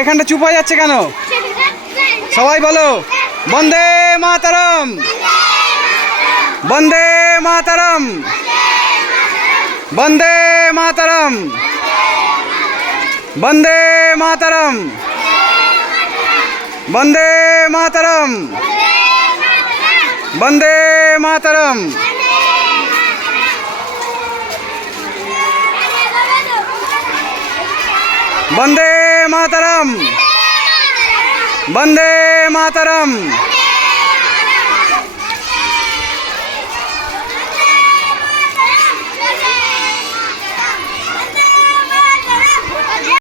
এখানটা চুপ হয়ে যাচ্ছে কেন? সবাই বলো বন্দে মাতরম, বন্দে মাতরম, বন্দে মাতরম, বন্দে মাতরম, বন্দে মাতরম, বন্দে মাতরম। বন্দে মাতরম, বন্দে মাতরম।